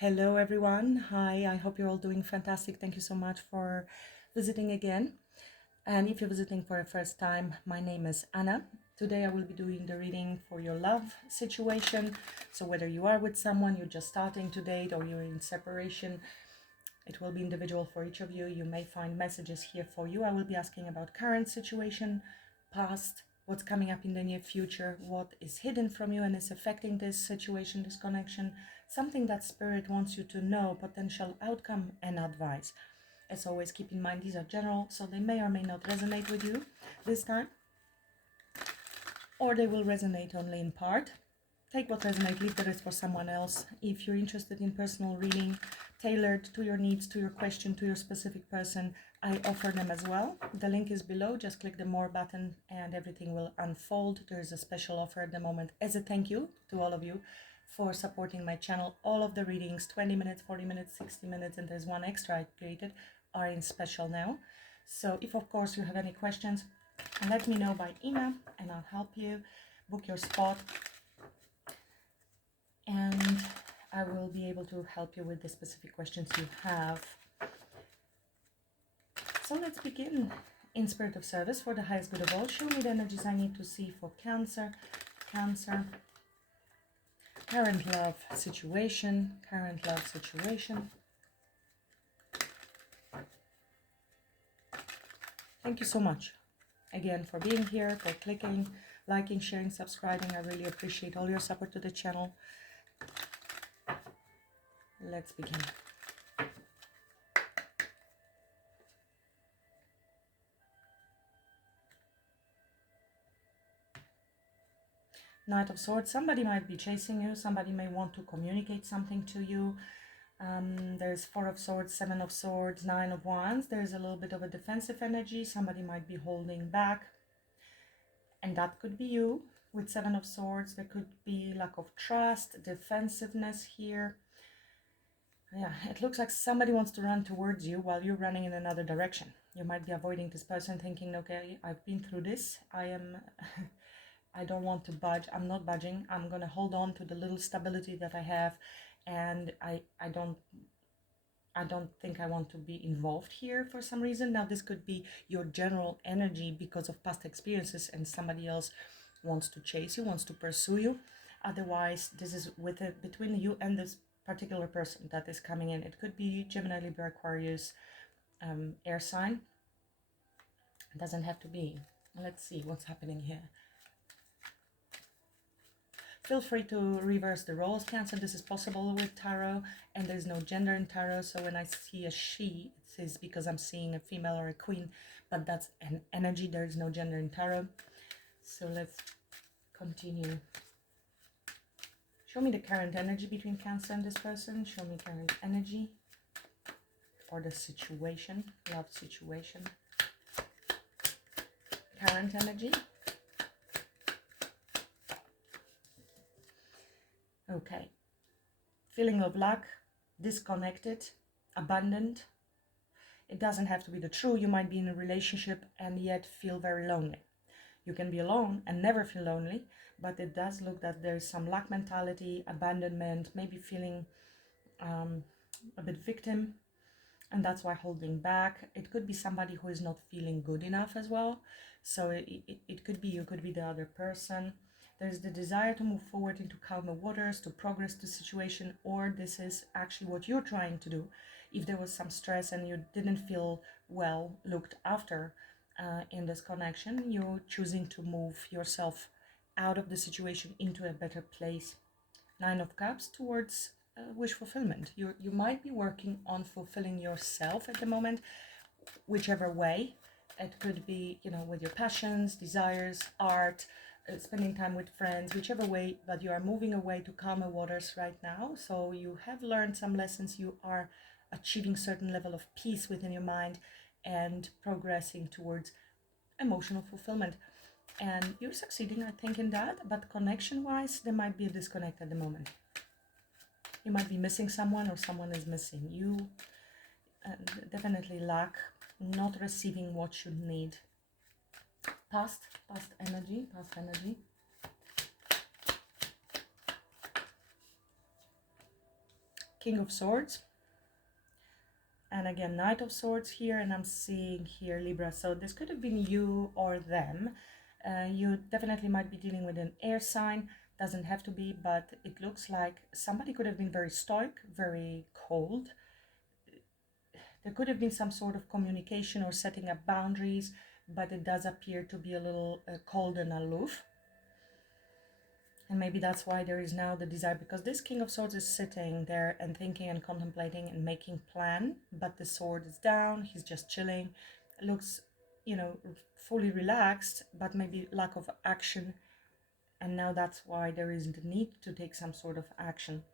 Hello everyone. Hi, I hope you're all doing fantastic. Thank you so much for visiting again. And if you're visiting for the first time, my name is Anna. Today I will be doing the reading for your love situation. So whether you are with someone, you're just starting to date, or you're in separation, it will be individual for each of you. You may find messages here for you. I will be asking about current situation, past, what's coming up in the near future, what is hidden from you and is affecting this situation, this connection, something that Spirit wants you to know, potential outcome and advice. As always, keep in mind these are general, so they may or may not resonate with you this time, or they will resonate only in part. Take what resonates, leave the rest for someone else. If you're interested in personal reading, tailored to your needs, to your question, to your specific person, I offer them as well. The link is below. Just click the More button and everything will unfold. There is a special offer at the moment as a thank you to all of you for supporting my channel. All of the readings, 20 minutes, 40 minutes, 60 minutes, and there's one extra I created, are in special now. So if, of course, you have any questions, let me know by email and I'll help you book your spot. And I will be able to help you with the specific questions you have. So let's begin. In spirit of service, for the highest good of all, show me the energies I need to see for Cancer. Cancer. Current love situation. Current love situation. Thank you so much again for being here, for clicking, liking, sharing, subscribing. I really appreciate all your support to the channel. Let's begin. Knight of Swords. Somebody might be chasing you. Somebody may want to communicate something to you. There's Four of Swords, Seven of Swords, Nine of Wands. There's a little bit of a defensive energy. Somebody might be holding back. And that could be you. With Seven of Swords, there could be lack of trust, defensiveness here. Yeah, it looks like somebody wants to run towards you while you're running in another direction. You might be avoiding this person, thinking, okay, I've been through this. I don't want to budge. I'm not budging. I'm going to hold on to the little stability that I have. And I don't think I want to be involved here for some reason. Now, this could be your general energy because of past experiences and somebody else wants to chase you, wants to pursue you. Otherwise, this is between you and this particular person that is coming in. It could be Gemini, Libra, Aquarius, air sign. It doesn't have to be. Let's see what's happening here. Feel free to reverse the roles, Cancer. This is possible with tarot, and there's no gender in tarot. So when I see a she, it is because I'm seeing a female or a queen, but that's an energy. There is no gender in tarot. So let's continue. Show me the current energy between Cancer and this person. Show me current energy or the situation, love situation. Current energy. Okay. Feeling of lack, disconnected, abandoned. It doesn't have to be the true. You might be in a relationship and yet feel very lonely. You can be alone and never feel lonely, but it does look that there's some lack mentality, abandonment, maybe feeling a bit victim, and that's why holding back. It could be somebody who is not feeling good enough as well. So it could be you, could be the other person. There's the desire to move forward into calmer waters, to progress the situation, or this is actually what you're trying to do. If there was some stress and you didn't feel well looked after in this connection, you're choosing to move yourself out of the situation into a better place. Nine of Cups towards wish fulfillment. You might be working on fulfilling yourself at the moment, whichever way. It could be, with your passions, desires, art, spending time with friends, whichever way, but you are moving away to calmer waters right now. So you have learned some lessons. You are achieving certain level of peace within your mind and progressing towards emotional fulfillment. And you're succeeding, I think, in that. But connection-wise, there might be a disconnect at the moment. You might be missing someone or someone is missing you. Definitely lack, not receiving what you need. Past energy. King of Swords, and again Knight of Swords here, and I'm seeing here Libra. So this could have been you or them. You definitely might be dealing with an air sign. Doesn't have to be, but it looks like somebody could have been very stoic, very cold. There could have been some sort of communication or setting up boundaries, but it does appear to be a little cold and aloof. And maybe that's why there is now the desire, because this King of Swords is sitting there and thinking and contemplating and making plan, but the sword is down, he's just chilling, looks, you know, fully relaxed, but maybe lack of action. And now that's why there is the need to take some sort of action.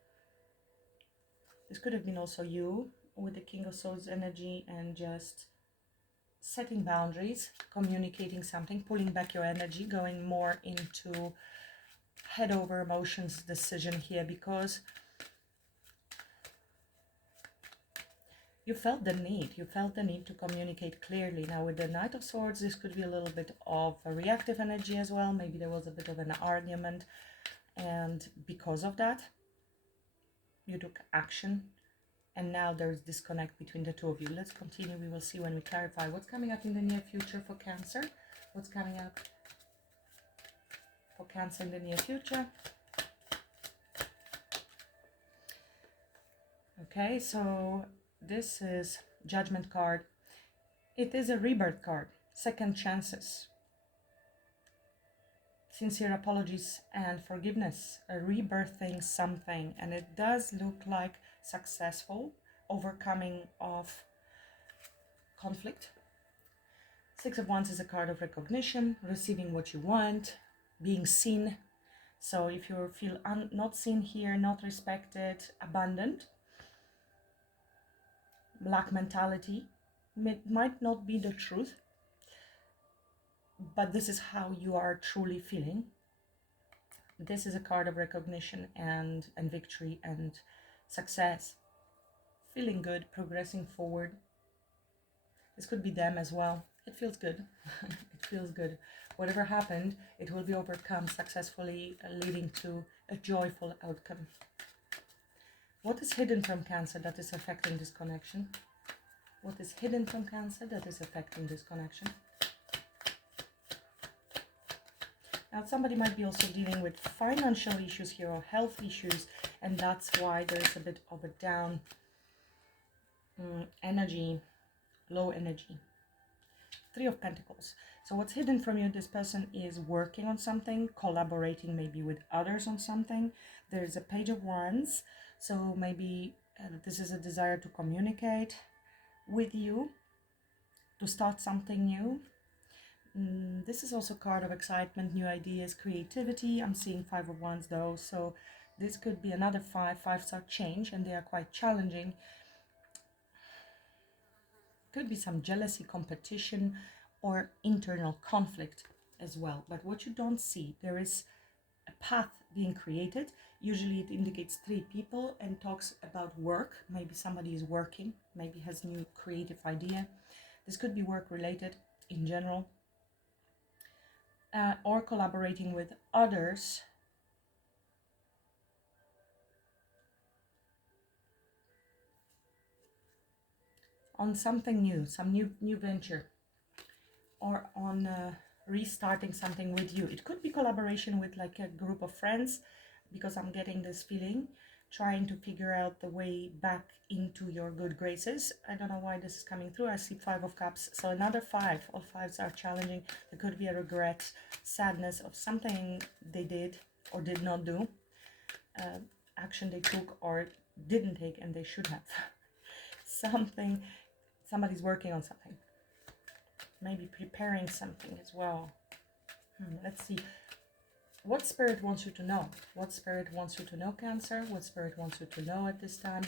This could have been also you with the King of Swords energy, and just setting boundaries, communicating something, pulling back your energy, going more into head over emotions decision here, because you felt the need to communicate clearly. Now with the Knight of Swords, this could be a little bit of a reactive energy as well. Maybe there was a bit of an argument, and because of that you took action, and now there's disconnect between the two of you. Let's continue. We will see when we clarify what's coming up in the near future for Cancer. What's coming up for Cancer in the near future? Okay, so this is Judgment card. It is a rebirth card, second chances, sincere apologies and forgiveness, a rebirthing something, and it does look like successful overcoming of conflict. Six of Wands is a card of recognition, receiving what you want, being seen. So if you feel not seen here, not respected, abandoned, lack mentality, might not be the truth, but this is how you are truly feeling. This is a card of recognition and victory and success, feeling good, progressing forward. This could be them as well. It feels good. It feels good. Whatever happened, it will be overcome successfully, leading to a joyful outcome. What is hidden from Cancer that is affecting this connection? What is hidden from Cancer that is affecting this connection? Now somebody might be also dealing with financial issues here or health issues, and that's why there's a bit of a down energy, low energy. Three of Pentacles. So what's hidden from you, this person is working on something, collaborating maybe with others on something. There's a Page of Wands. So maybe this is a desire to communicate with you, to start something new. This is also a card of excitement, new ideas, creativity. I'm seeing Five of Wands though, so this could be another five. Fives are change and they are quite challenging. Could be some jealousy, competition, or internal conflict as well. But what you don't see, there is a path being created. Usually it indicates three people and talks about work. Maybe somebody is working, maybe has new creative idea. This could be work related in general, or collaborating with others on something new, some new venture, or on restarting something with you. It could be collaboration with like a group of friends, because I'm getting this feeling, trying to figure out the way back into your good graces. I don't know why this is coming through. I see Five of Cups, so another five. All fives are challenging. There could be a regret, sadness of something they did or did not do, action they took or didn't take and they should have. Somebody's working on something, maybe preparing something as well. Let's see what Spirit wants you to know. What Spirit wants you to know, Cancer? What Spirit wants you to know at this time?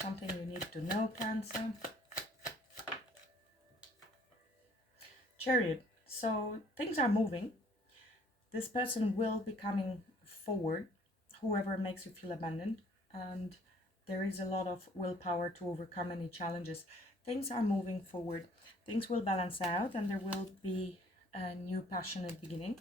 Something you need to know, Cancer. Chariot. So things are moving. This person will be coming forward, whoever makes you feel abandoned, and there is a lot of willpower to overcome any challenges. Things are moving forward. Things will balance out and there will be a new passionate beginning.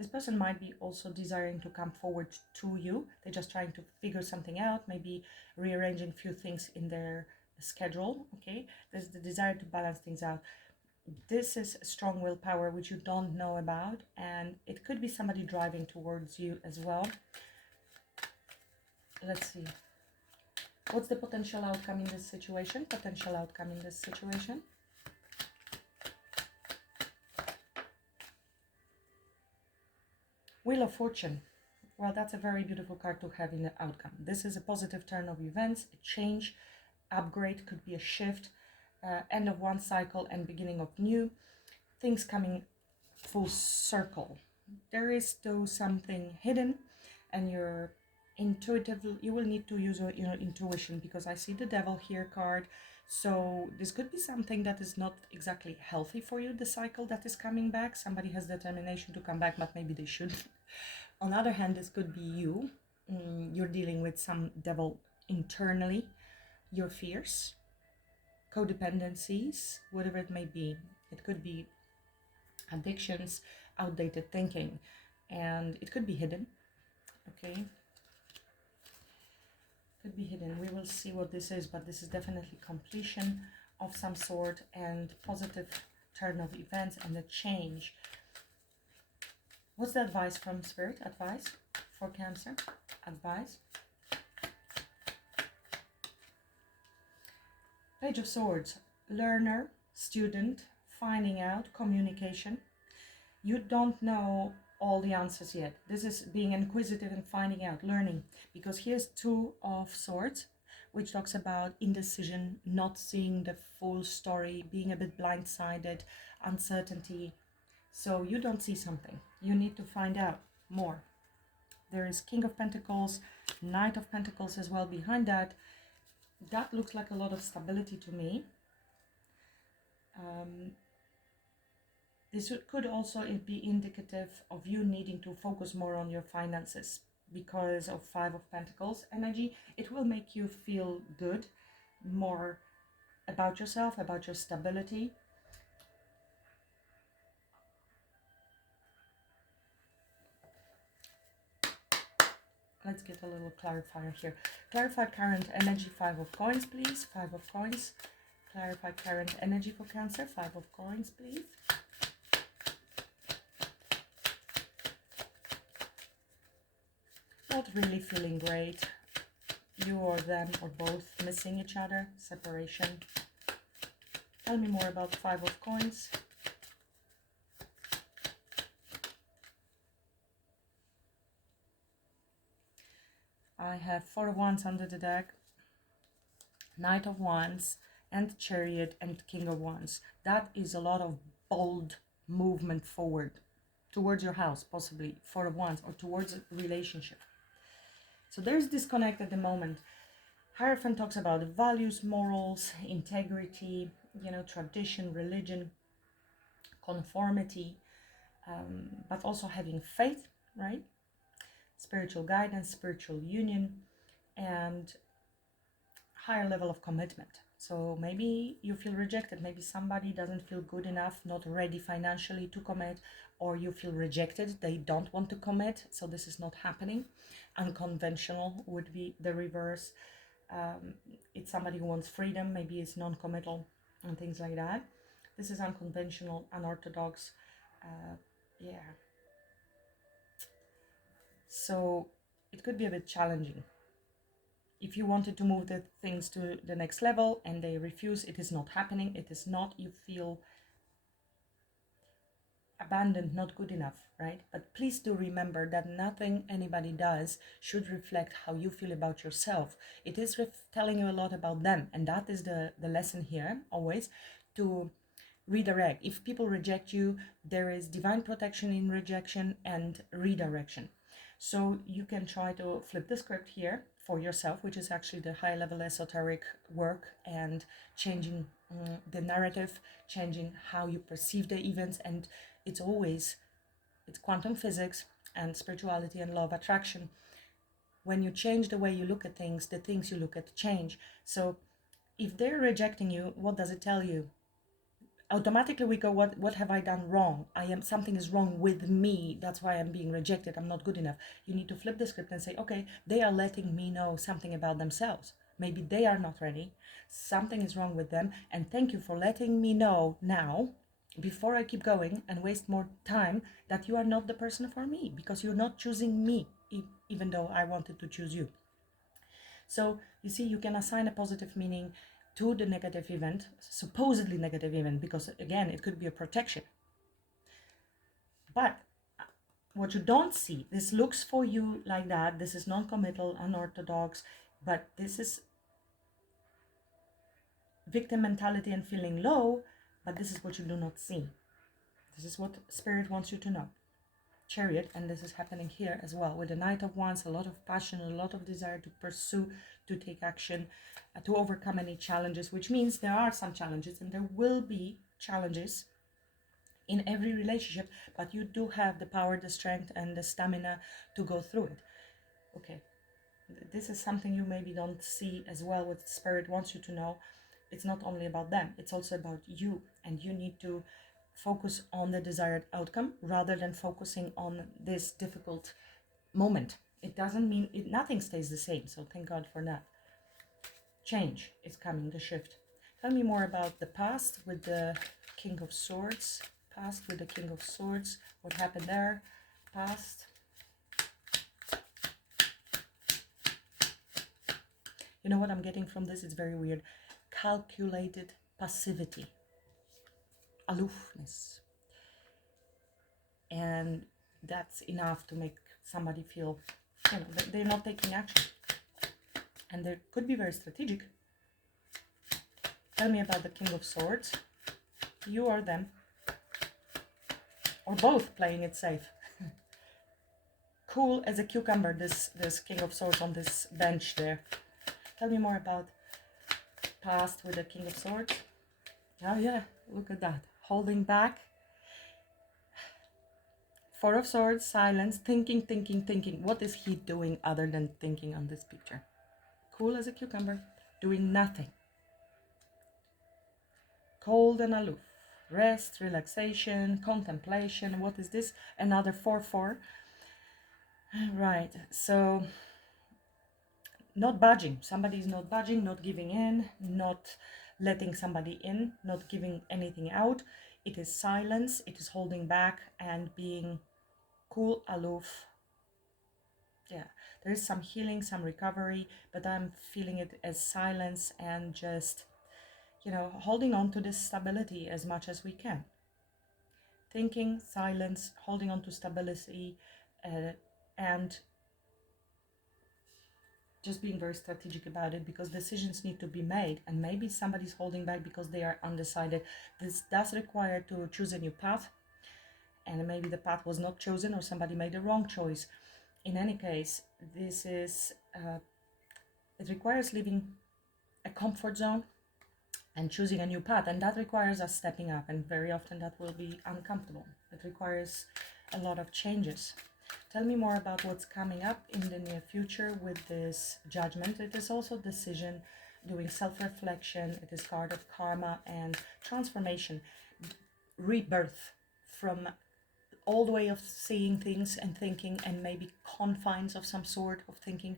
This person might be also desiring to come forward to you. They're just trying to figure something out, maybe rearranging a few things in their schedule. Okay, there's the desire to balance things out. This is a strong willpower which you don't know about, and it could be somebody driving towards you as well. Let's see. What's the potential outcome in this situation? Potential outcome in this situation. Wheel of Fortune. Well, that's a very beautiful card to have in the outcome. This is a positive turn of events, a change, upgrade, could be a shift, end of one cycle and beginning of new. Things coming full circle. There is though something hidden, and you're intuitive. You will need to use your intuition, because I see the Devil here card. So this could be something that is not exactly healthy for you, the cycle that is coming back. Somebody has determination to come back, but maybe they should. On the other hand, this could be you. You're dealing with some devil internally, your fears, codependencies, whatever it may be. It could be addictions, outdated thinking, and it could be hidden. Okay, could be hidden. We will see what this is, but this is definitely completion of some sort and positive turn of events and a change. What's the advice from Spirit? Advice for Cancer? Advice. Page of Swords. Learner, student, finding out, communication. You don't know all the answers yet. This is being inquisitive and finding out, learning. Because here's Two of Swords, which talks about indecision, not seeing the full story, being a bit blindsided, uncertainty. So you don't see something. You need to find out more. There is King of Pentacles, Knight of Pentacles as well behind that. That looks like a lot of stability to me. This could also be indicative of you needing to focus more on your finances because of Five of Pentacles energy. It will make you feel good, more about yourself, about your stability. Let's get a little clarifier here. Clarify current energy, Five of Coins, please. Five of Coins. Clarify current energy for Cancer, Five of Coins, please. Not really feeling great. You or them or both missing each other. Separation. Tell me more about Five of Coins. I have Four of Wands under the deck, Knight of Wands, and Chariot, and King of Wands. That is a lot of bold movement forward towards your house, possibly Four of Wands, or towards a relationship. So there's disconnect at the moment. Hierophant talks about values, morals, integrity, tradition, religion, conformity, but also having faith, right? Spiritual guidance, spiritual union, and higher level of commitment. So maybe you feel rejected, maybe somebody doesn't feel good enough, not ready financially to commit, or you feel rejected, they don't want to commit, so this is not happening. Unconventional would be the reverse. It's somebody who wants freedom, maybe it's non-committal and things like that. This is unconventional, unorthodox. Yeah. So it could be a bit challenging. If you wanted to move the things to the next level and they refuse, it is not happening. It is not, you feel abandoned, not good enough, right? But please do remember that nothing anybody does should reflect how you feel about yourself. It is telling you a lot about them, and that is the lesson here, always, to redirect. If people reject you, there is divine protection in rejection and redirection. So you can try to flip the script here for yourself, which is actually the high level esoteric work, and changing the narrative, changing how you perceive the events. And it's quantum physics and spirituality and law of attraction. When you change the way you look at things, the things you look at change. So if they're rejecting you, what does it tell you? automatically we go, what have I done wrong? Something is wrong with me. That's why I'm being rejected. I'm not good enough. You need to flip the script and say, okay, they are letting me know something about themselves. Maybe they are not ready. Something is wrong with them. And thank you for letting me know now, before I keep going and waste more time, that you are not the person for me, because you're not choosing me, even though I wanted to choose you. So you see, you can assign a positive meaning to the negative event, supposedly negative event, because again, it could be a protection. But what you don't see, this looks for you like that, this is non-committal, unorthodox, but this is victim mentality and feeling low, but this is what you do not see. This is what Spirit wants you to know. Chariot, and this is happening here as well with the Knight of Wands, a lot of passion, a lot of desire to pursue, to take action, to overcome any challenges, which means there are some challenges, and there will be challenges in every relationship, but you do have the power, the strength, and the stamina to go through it. Okay, this is something you maybe don't see as well, what Spirit wants you to know. It's not only about them, it's also about you, and you need to focus on the desired outcome rather than focusing on this difficult moment. It doesn't mean nothing stays the same, so thank God for that. Change is coming, the shift. Tell me more about the past with the King of Swords. Past with the King of Swords. What happened there? Past. You know what I'm getting from this? It's very weird. Calculated passivity. Aloofness. And that's enough to make somebody feel, that they're not taking action. And they could be very strategic. Tell me about the King of Swords. You or them. Or both playing it safe. Cool as a cucumber, this King of Swords on this bench there. Tell me more about past with the King of Swords. Oh yeah, look at that. Holding back. Four of Swords, silence, thinking. What is he doing other than thinking on this picture? Cool as a cucumber, doing nothing. Cold and aloof. Rest, relaxation, contemplation. What is this? Another 4-4. Right, so not budging. Somebody is not budging, not giving in, not letting somebody in, not giving anything out. It is silence, it is holding back and being cool, aloof. Yeah, there is some healing, some recovery, but I'm feeling it as silence and just, holding on to this stability as much as we can. Thinking, silence, holding on to stability, and just being very strategic about it, because decisions need to be made, and maybe somebody's holding back because they are undecided. This does require to choose a new path, and maybe the path was not chosen or somebody made a wrong choice. In any case, this is it requires leaving a comfort zone and choosing a new path, and that requires us stepping up, and very often that will be uncomfortable. It requires a lot of changes. Tell me more about what's coming up in the near future with this Judgment. It is also decision, doing self-reflection. It is card of karma and transformation, rebirth from old way of seeing things and thinking, and maybe confines of some sort of thinking,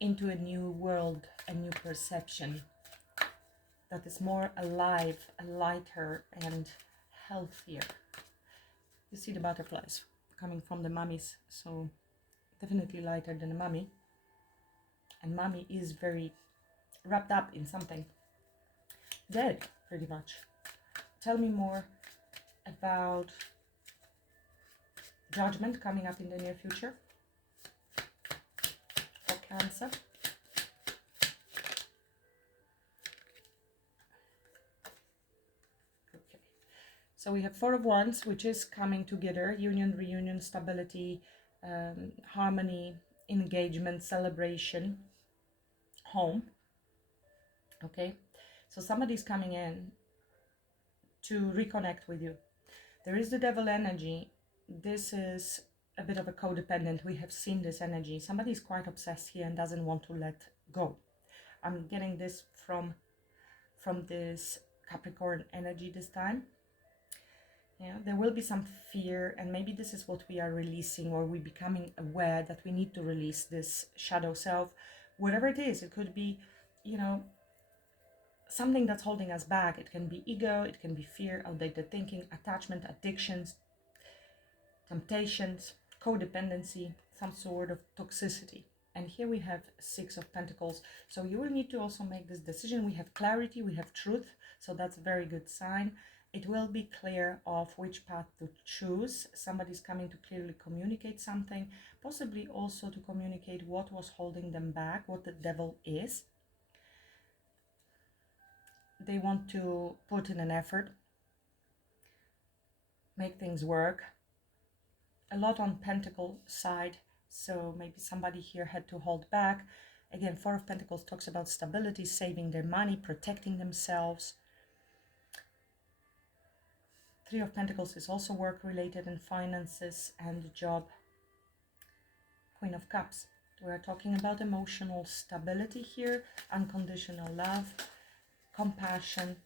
into a new world, a new perception that is more alive, lighter, and healthier. You see the butterflies coming from the mummies, so definitely lighter than a mummy. And mummy is very wrapped up in something. Dead, pretty much. Tell me more about Judgment coming up in the near future for Cancer. Okay. So we have Four of Wands, which is coming together, union, reunion, stability, harmony, engagement, celebration, home. Okay, so somebody's coming in to reconnect with you. There is the Devil energy. This is a bit of a codependent. We have seen this energy. Somebody's quite obsessed here and doesn't want to let go. I'm getting this from this Capricorn energy this time. Yeah, there will be some fear, and maybe this is what we are releasing, or we becoming aware that we need to release this shadow self. Whatever it is, it could be, you know, something that's holding us back. It can be ego, it can be fear, outdated thinking, attachment, addictions, temptations, codependency, some sort of toxicity. And here we have Six of Pentacles. So you will need to also make this decision. We have clarity, we have truth. So that's a very good sign. It will be clear of which path to choose. Somebody's coming to clearly communicate something, possibly also to communicate what was holding them back, what the devil is. They want to put in an effort, make things work. A lot on Pentacle side, so maybe somebody here had to hold back. Again, Four of Pentacles talks about stability, saving their money, protecting themselves. Three of Pentacles is also work related and finances and job. Queen of Cups, we're talking about emotional stability here, unconditional love, compassion,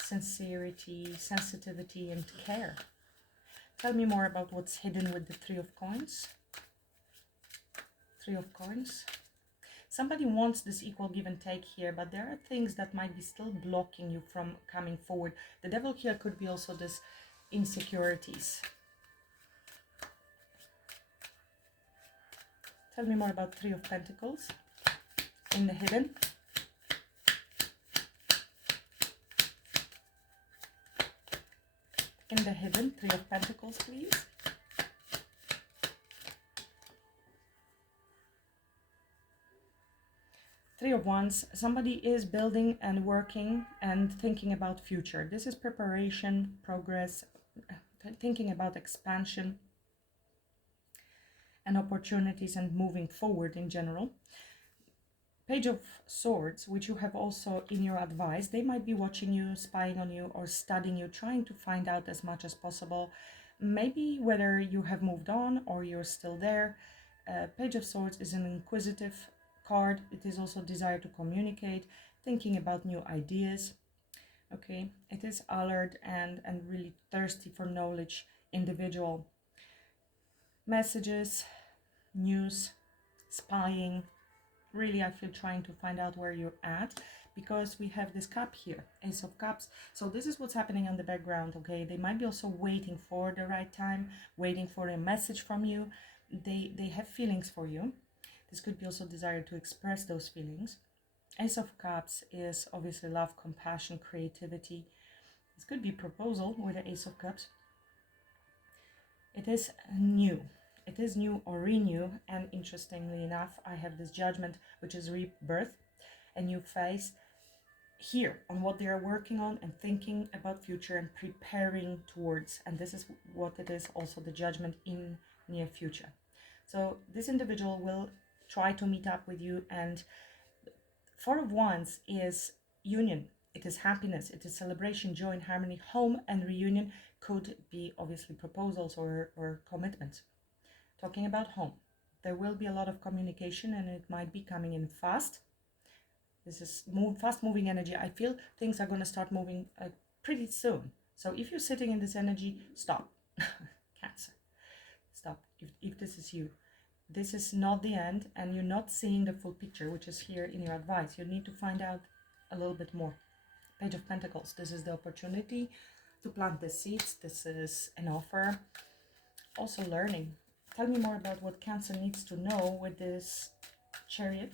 sincerity, sensitivity, and care. Tell me more about what's hidden with the Three of Coins. Three of Coins. Somebody wants this equal give and take here, but there are things that might be still blocking you from coming forward. The devil here could be also this insecurities. Tell me more about Three of Pentacles in the hidden. In the hidden, Three of Pentacles, please. Three of Wands. Somebody is building and working and thinking about future. This is preparation, progress, thinking about expansion and opportunities and moving forward in general. Page of Swords, which you have also in your advice. They might be watching you, spying on you, or studying you, trying to find out as much as possible. Maybe whether you have moved on or you're still there. Page of Swords is an inquisitive card. It is also desire to communicate, thinking about new ideas. Okay, it is alert and really thirsty for knowledge individual. Messages, news, spying. Really, I feel trying to find out where you're at, because we have this cup here, Ace of Cups. So this is what's happening in the background, okay? They might be also waiting for the right time, waiting for a message from you. They have feelings for you. This could be also desire to express those feelings. Ace of Cups is obviously love, compassion, creativity. This could be proposal with the Ace of Cups. It is new. It is new or renew, and interestingly enough, I have this Judgment, which is rebirth, a new phase here on what they are working on and thinking about future and preparing towards. And this is what it is, also the Judgment in near future. So this individual will try to meet up with you, and Four of Wands is union. It is happiness, it is celebration, joy and harmony. Home and reunion could be obviously proposals or commitments. Talking about home, there will be a lot of communication, and it might be coming in fast. This is fast moving energy. I feel things are going to start moving pretty soon. So if you're sitting in this energy, stop. Cancer, stop. If this is you, this is not the end, and you're not seeing the full picture, which is here in your advice. You need to find out a little bit more. Page of Pentacles. This is the opportunity to plant the seeds. This is an offer. Also learning. Tell me more about what Cancer needs to know with this Chariot.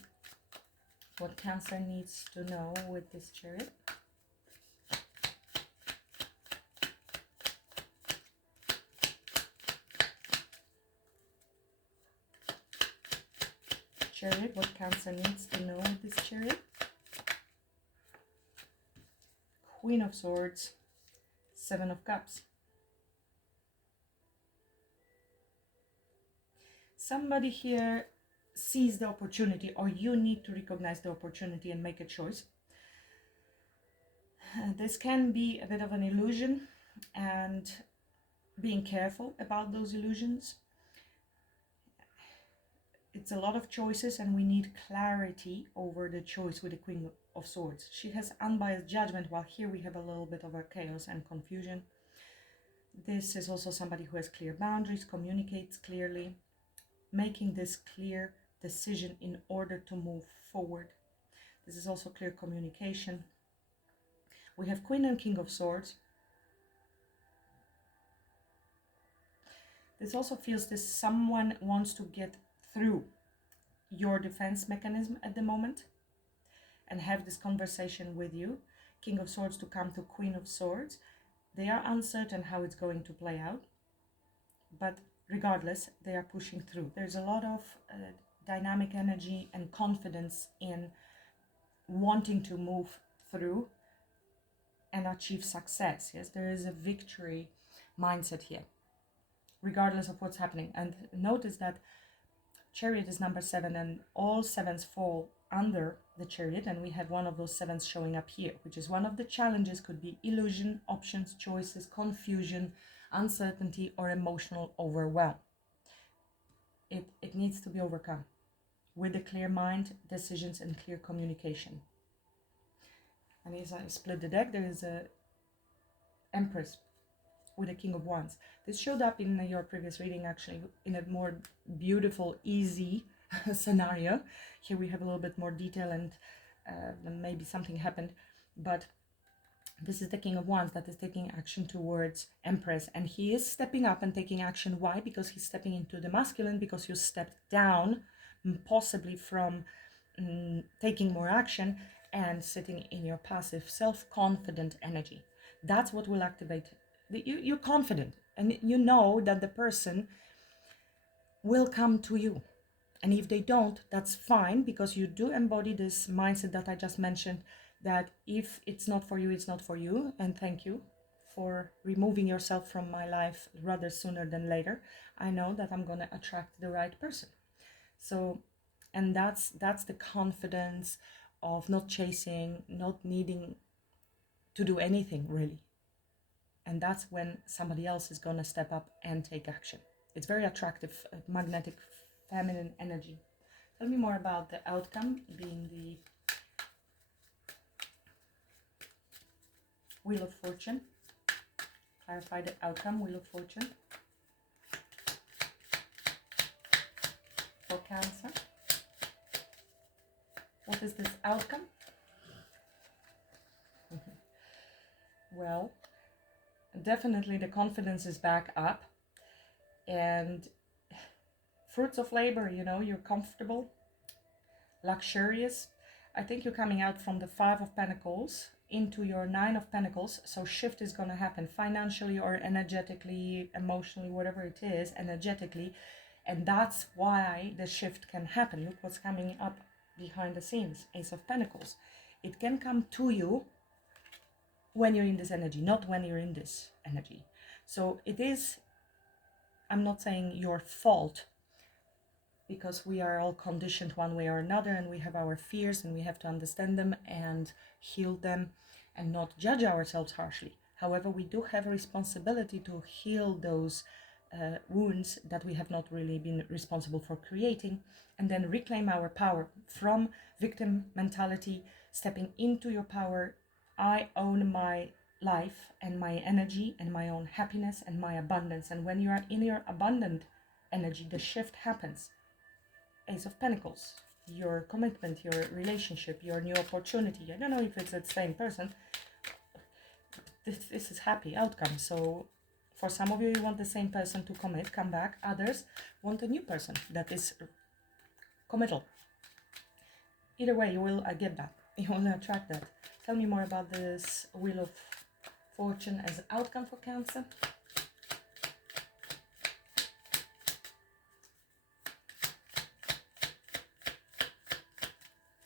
What Cancer needs to know with this Chariot. Chariot, what Cancer needs to know with this Chariot. Queen of Swords, Seven of Cups. Somebody here sees the opportunity, or you need to recognize the opportunity and make a choice. This can be a bit of an illusion, and being careful about those illusions. It's a lot of choices, and we need clarity over the choice with the of Swords. She has unbiased judgment, while here we have a little bit of a chaos and confusion. This is also somebody who has clear boundaries, communicates clearly, making this clear decision in order to move forward. This is also clear communication. We have Queen and King of Swords. This also feels this someone wants to get through your defense mechanism at the moment and have this conversation with you. King of Swords to come to Queen of Swords. They are uncertain how it's going to play out, but regardless, they are pushing through. There's a lot of dynamic energy and confidence in wanting to move through and achieve success. Yes, there is a victory mindset here, regardless of what's happening. And notice that Chariot is number 7, and all 7s fall under the Chariot, and we have one of those 7s showing up here, which is one of the challenges. Could be illusion, options, choices, confusion, uncertainty, or emotional overwhelm. It needs to be overcome with a clear mind, decisions, and clear communication. And as I split the deck, there is a Empress with a King of Wands. This showed up in your previous reading, actually, in a more beautiful, easy scenario. Here we have a little bit more detail, and maybe something happened, but this is the King of Wands that is taking action towards Empress, and he is stepping up and taking action. Why? Because he's stepping into the masculine, because you stepped down, possibly from taking more action and sitting in your passive, self-confident energy. That's what will activate. You're confident, and you know that the person will come to you. And if they don't, that's fine, because you do embody this mindset that I just mentioned, that if it's not for you, it's not for you. And thank you for removing yourself from my life rather sooner than later. I know that I'm going to attract the right person. So, and that's the confidence of not chasing, not needing to do anything really. And that's when somebody else is going to step up and take action. It's very attractive, magnetic, feminine energy. Tell me more about the outcome, being the Wheel of Fortune. Clarify the outcome, Wheel of Fortune. For Cancer. What is this outcome? Well, definitely the confidence is back up, and fruits of labor, you know, you're comfortable, luxurious. I think you're coming out from the 5 of Pentacles into your 9 of Pentacles, so shift is going to happen financially or energetically, emotionally, whatever it is, energetically, and that's why the shift can happen. Look what's coming up behind the scenes, Ace of Pentacles. It can come to you when you're in this energy, not when you're in this energy. So it is, I'm not saying your fault, because we are all conditioned one way or another, and we have our fears, and we have to understand them and heal them and not judge ourselves harshly. However, we do have a responsibility to heal those wounds that we have not really been responsible for creating, and then reclaim our power from victim mentality, stepping into your power. I own my life and my energy and my own happiness and my abundance. And when you are in your abundant energy, the shift happens. Ace of Pentacles, your commitment, your relationship, your new opportunity. I don't know if it's the same person. This is happy outcome. So for some of you, you want the same person to commit, come back. Others want a new person that is committal. Either way, you will get that. You will attract that. Tell me more about this Wheel of Fortune as outcome for Cancer.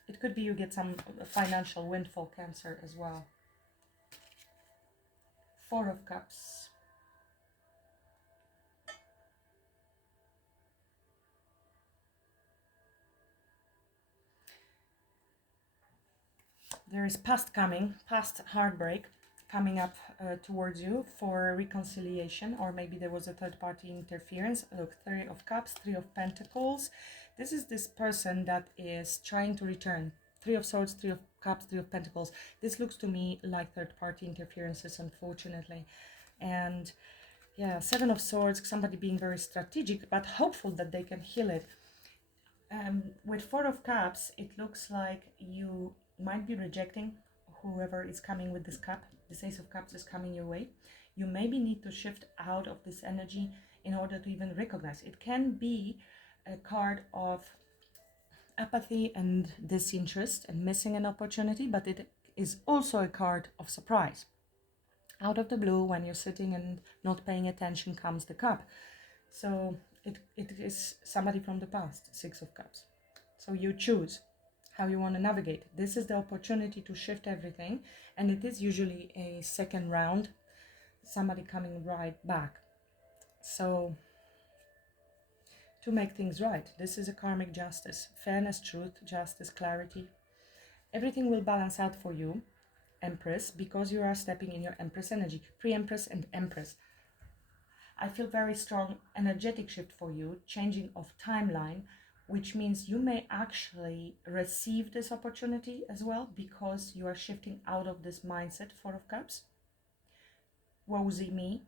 It could be you get some financial windfall, Cancer, as well. 4 of Cups. There is past heartbreak coming up towards you for reconciliation, or maybe there was a third party interference. Look, 3 of Cups, 3 of Pentacles. This is this person that is trying to return Three of Swords, Three of Cups, Three of Pentacles. This looks to me like third-party interferences, unfortunately. And yeah, Seven of Swords, somebody being very strategic, but hopeful that they can heal it. With Four of Cups, it looks like you might be rejecting whoever is coming with this cup. This Ace of Cups is coming your way. You maybe need to shift out of this energy in order to even recognize. It can be a card of apathy and disinterest and missing an opportunity, but it is also a card of surprise. Out of the blue, when you're sitting and not paying attention, comes the cup. So it is somebody from the past, Six of Cups. So you choose how you want to navigate. This is the opportunity to shift everything, and it is usually a second round, somebody coming right back. So to make things right, this is a karmic justice, fairness, truth, justice, clarity. Everything will balance out for you, Empress, because you are stepping in your Empress energy, pre-Empress and Empress. I feel very strong energetic shift for you, changing of timeline, which means you may actually receive this opportunity as well, because you are shifting out of this mindset, Four of Cups. Woesy me.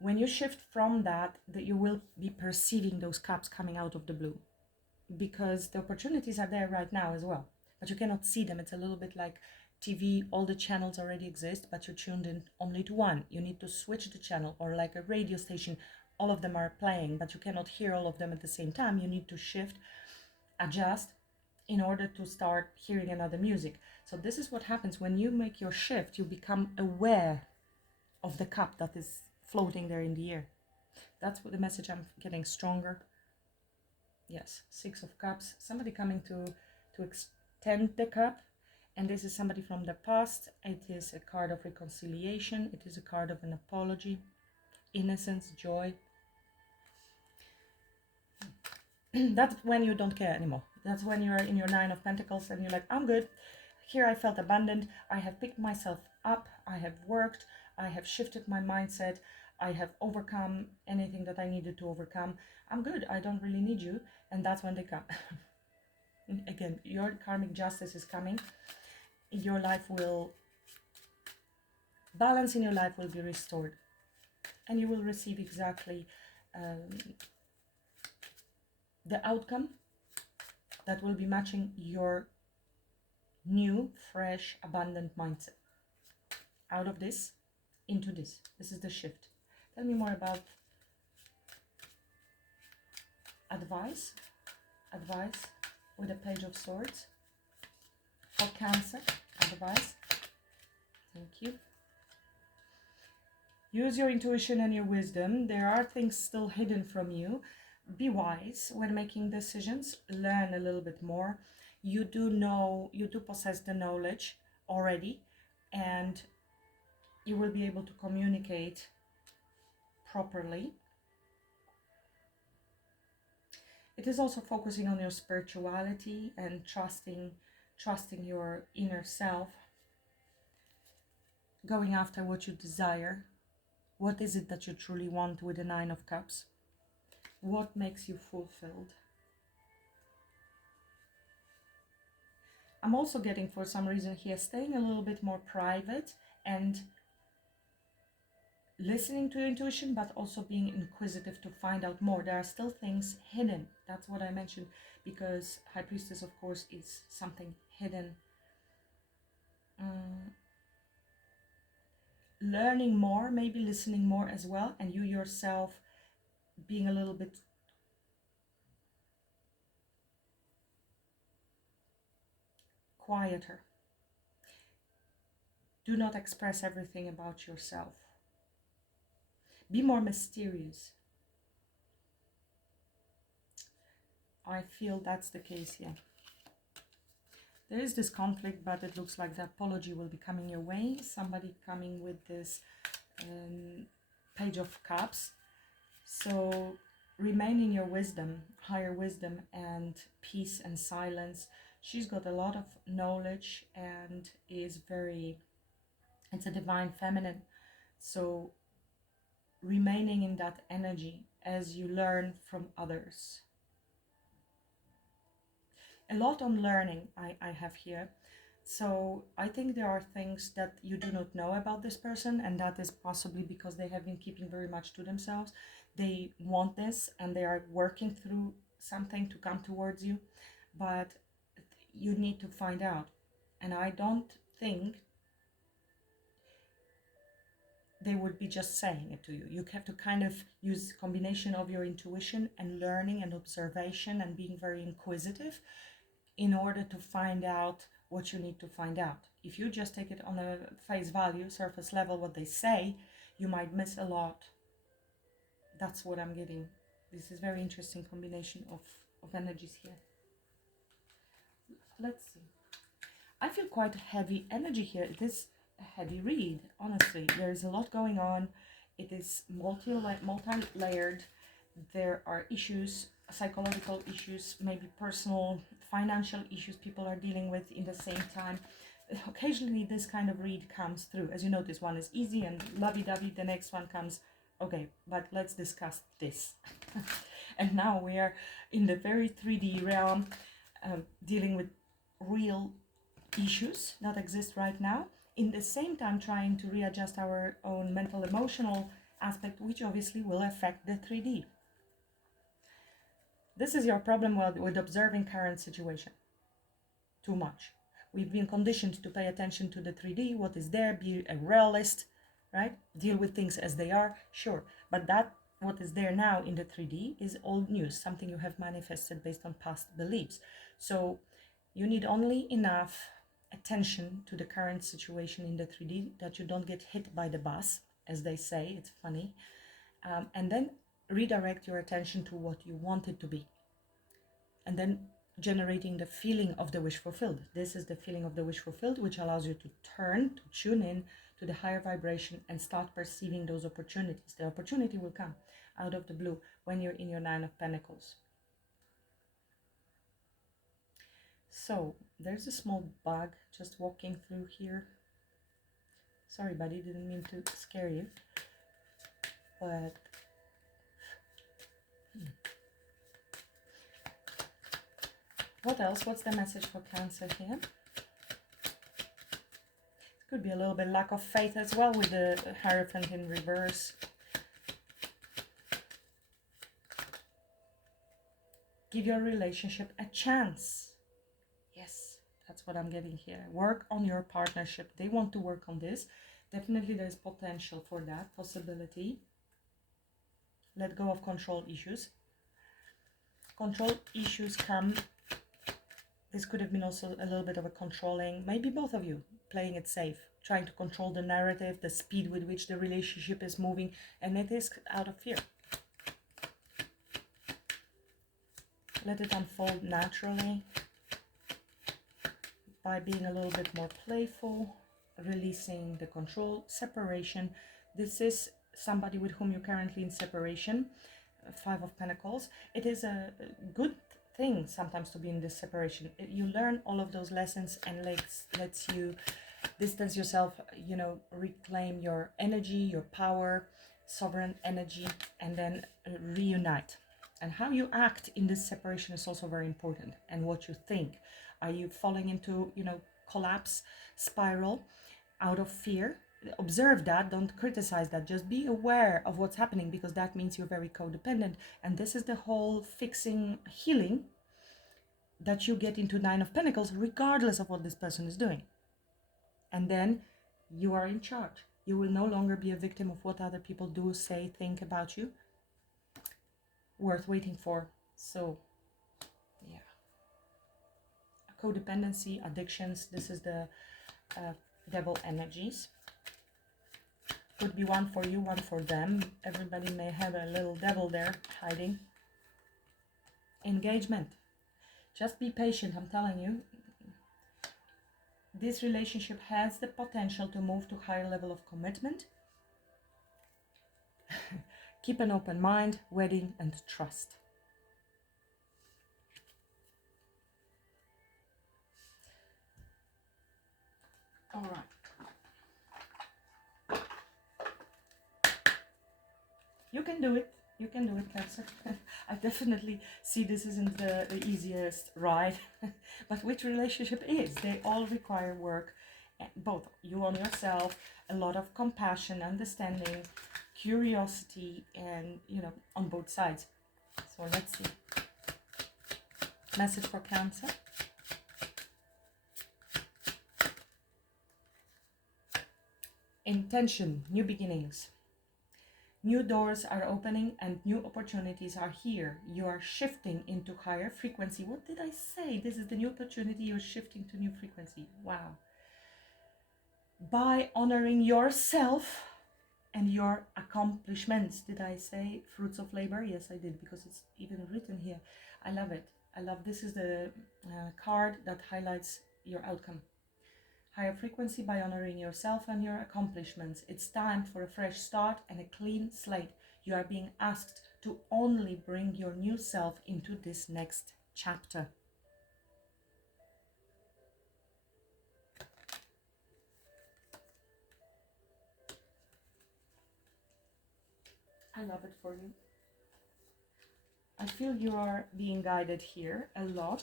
When you shift from that you will be perceiving those cups coming out of the blue, because the opportunities are there right now as well, but you cannot see them. It's a little bit like TV, all the channels already exist, but you're tuned in only to one. You need to switch the channel, or like a radio station, all of them are playing, but you cannot hear all of them at the same time. You need to shift, adjust, in order to start hearing another music. So this is what happens when you make your shift. You become aware of the cup that is floating there in the air. That's what the message I'm getting, stronger. Yes, Six of Cups, somebody coming to extend the cup, and this is somebody from the past. It is a card of reconciliation. It is a card of an apology, innocence, joy. That's when you don't care anymore. That's when you're in your Nine of Pentacles and you're like, I'm good. Here I felt abandoned. I have picked myself up. I have worked. I have shifted my mindset. I have overcome anything that I needed to overcome. I'm good. I don't really need you. And that's when they come. Again, your karmic justice is coming. Your life will, balance in your life will be restored. And you will receive exactly the outcome that will be matching your new, fresh, abundant mindset. Out of this, into this. This is the shift. Tell me more about advice. Advice with a Page of Swords. For Cancer, advice. Thank you. Use your intuition and your wisdom. There are things still hidden from you. Be wise when making decisions. Learn a little bit more. You do know, you do possess the knowledge already, and you will be able to communicate properly. It is also focusing on your spirituality and trusting your inner self, going after what you desire. What is it that you truly want with the Nine of Cups? What makes you fulfilled? I'm also getting, for some reason here, staying a little bit more private and listening to your intuition, but also being inquisitive to find out more. There are still things hidden. That's what I mentioned, because High Priestess, of course, is something hidden. Learning more, maybe listening more as well, and you yourself being a little bit quieter. Do not express everything about yourself. Be more mysterious. I feel that's the case here. There is this conflict, but it looks like the apology will be coming your way. Somebody coming with this Page of Cups. So remain in your wisdom, higher wisdom, and peace and silence. She's got a lot of knowledge and is very, it's a divine feminine. So remaining in that energy as you learn from others. A lot on learning I have here. So I think there are things that you do not know about this person, and that is possibly because they have been keeping very much to themselves. They want this and they are working through something to come towards you, but you need to find out. And I don't think they would be just saying it to you. You have to kind of use a combination of your intuition and learning and observation and being very inquisitive in order to find out what you need to find out. If you just take it on a face value, surface level, what they say, you might miss a lot. That's what I'm getting. This is very interesting combination of energies here. Let's see. I feel quite heavy energy here. It is a heavy read, honestly. There is a lot going on. It is multi-layered. There are issues, psychological issues, maybe personal, financial issues people are dealing with in the same time. Occasionally this kind of read comes through. As you notice, one is easy and lovey-dovey. The next one comes, okay, but let's discuss this. And now we are in the very 3D realm, dealing with real issues that exist right now, in the same time trying to readjust our own mental emotional aspect, which obviously will affect the 3D. This is your problem with observing current situation. Too much. We've been conditioned to pay attention to the 3D, what is there, be a realist, right? Deal with things as they are, sure. But that, what is there now in the 3D is old news, something you have manifested based on past beliefs. So you need only enough attention to the current situation in the 3D that you don't get hit by the bus, as they say, it's funny. And then redirect your attention to what you want it to be. And then generating the feeling of the wish fulfilled. This is the feeling of the wish fulfilled, which allows you to tune in to the higher vibration and start perceiving those opportunities. The opportunity will come out of the blue when you're in your 9 of Pentacles. So there's a small bug just walking through here. Sorry, buddy, didn't mean to scare you. But what else? What's the message for Cancer here? It could be a little bit lack of faith as well with the Hierophant in reverse. Give your relationship a chance. Yes, that's what I'm getting here. Work on your partnership. They want to work on this. Definitely there's potential for that possibility. Let go of control issues. Control issues come. This could have been also a little bit of a controlling, maybe both of you playing it safe, trying to control the narrative, the speed with which the relationship is moving, and it is out of fear. Let it unfold naturally by being a little bit more playful, releasing the control, separation. This is somebody with whom you're currently in separation, 5 of Pentacles. It is a good thing sometimes to be in this separation. You learn all of those lessons and lets you distance yourself, you know, reclaim your energy, your power, sovereign energy, and then reunite. And how you act in this separation is also very important, and what you think. Are you falling into, you know, collapse spiral out of fear? Observe that, don't criticize that, just be aware of what's happening, because that means you're very codependent. And this is the whole fixing, healing that you get into 9 of Pentacles regardless of what this person is doing. And then you are in charge. You will no longer be a victim of what other people do, say, think about you. Worth waiting for. So yeah, codependency, addictions, this is the devil energies. Could be one for you, one for them. Everybody may have a little devil there hiding. Engagement. Just be patient, I'm telling you. This relationship has the potential to move to a higher level of commitment. Keep an open mind, wedding, and trust. All right. You can do it. You can do it, Cancer. I definitely see this isn't the easiest ride, but which relationship is? They all require work, both you on yourself, a lot of compassion, understanding, curiosity, and on both sides. So let's see. Message for Cancer. Intention, new beginnings. New doors are opening and new opportunities are here. You are shifting into higher frequency. What did I say? This is the new opportunity. You're shifting to new frequency. Wow. By honoring yourself and your accomplishments. Did I say fruits of labor? Yes, I did, because it's even written here. I love it. I love this is the card that highlights your outcome. Higher frequency by honoring yourself and your accomplishments. It's time for a fresh start and a clean slate. You are being asked to only bring your new self into this next chapter. I love it for you. I feel you are being guided here a lot.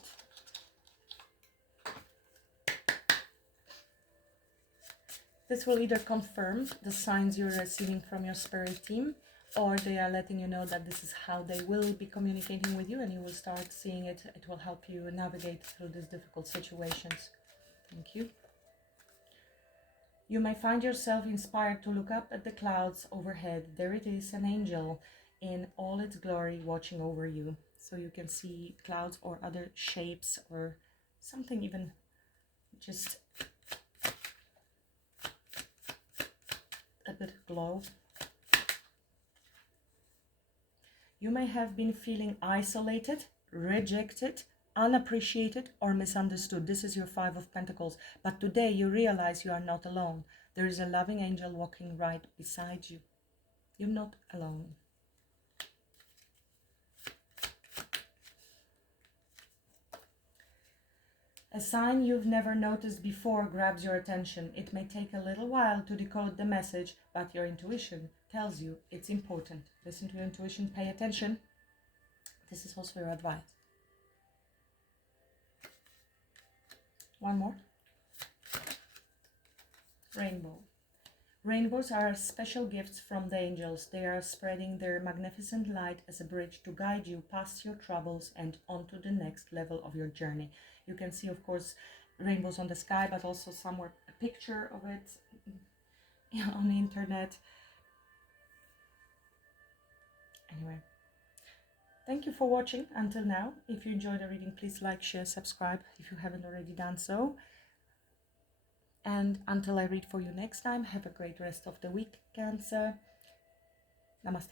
This will either confirm the signs you're receiving from your spirit team, or they are letting you know that this is how they will be communicating with you, and you will start seeing it. It will help you navigate through these difficult situations. Thank you. You may find yourself inspired to look up at the clouds overhead. There it is, an angel in all its glory watching over you. So you can see clouds or other shapes or something even just a bit glow. You may have been feeling isolated, rejected, unappreciated, or misunderstood. This is your Five of Pentacles. But today you realize you are not alone. There is a loving angel walking right beside you. You're not alone. A sign you've never noticed before grabs your attention. It may take a little while to decode the message, but your intuition tells you it's important. Listen to your intuition, pay attention. This is also your advice. One more. Rainbow. Rainbows are special gifts from the angels. They are spreading their magnificent light as a bridge to guide you past your troubles and onto the next level of your journey. You can see, of course, rainbows on the sky, but also somewhere a picture of it on the internet. Anyway, thank you for watching until now. If you enjoyed the reading, please like, share, subscribe if you haven't already done so. And until I read for you next time, have a great rest of the week, Cancer. Namaste.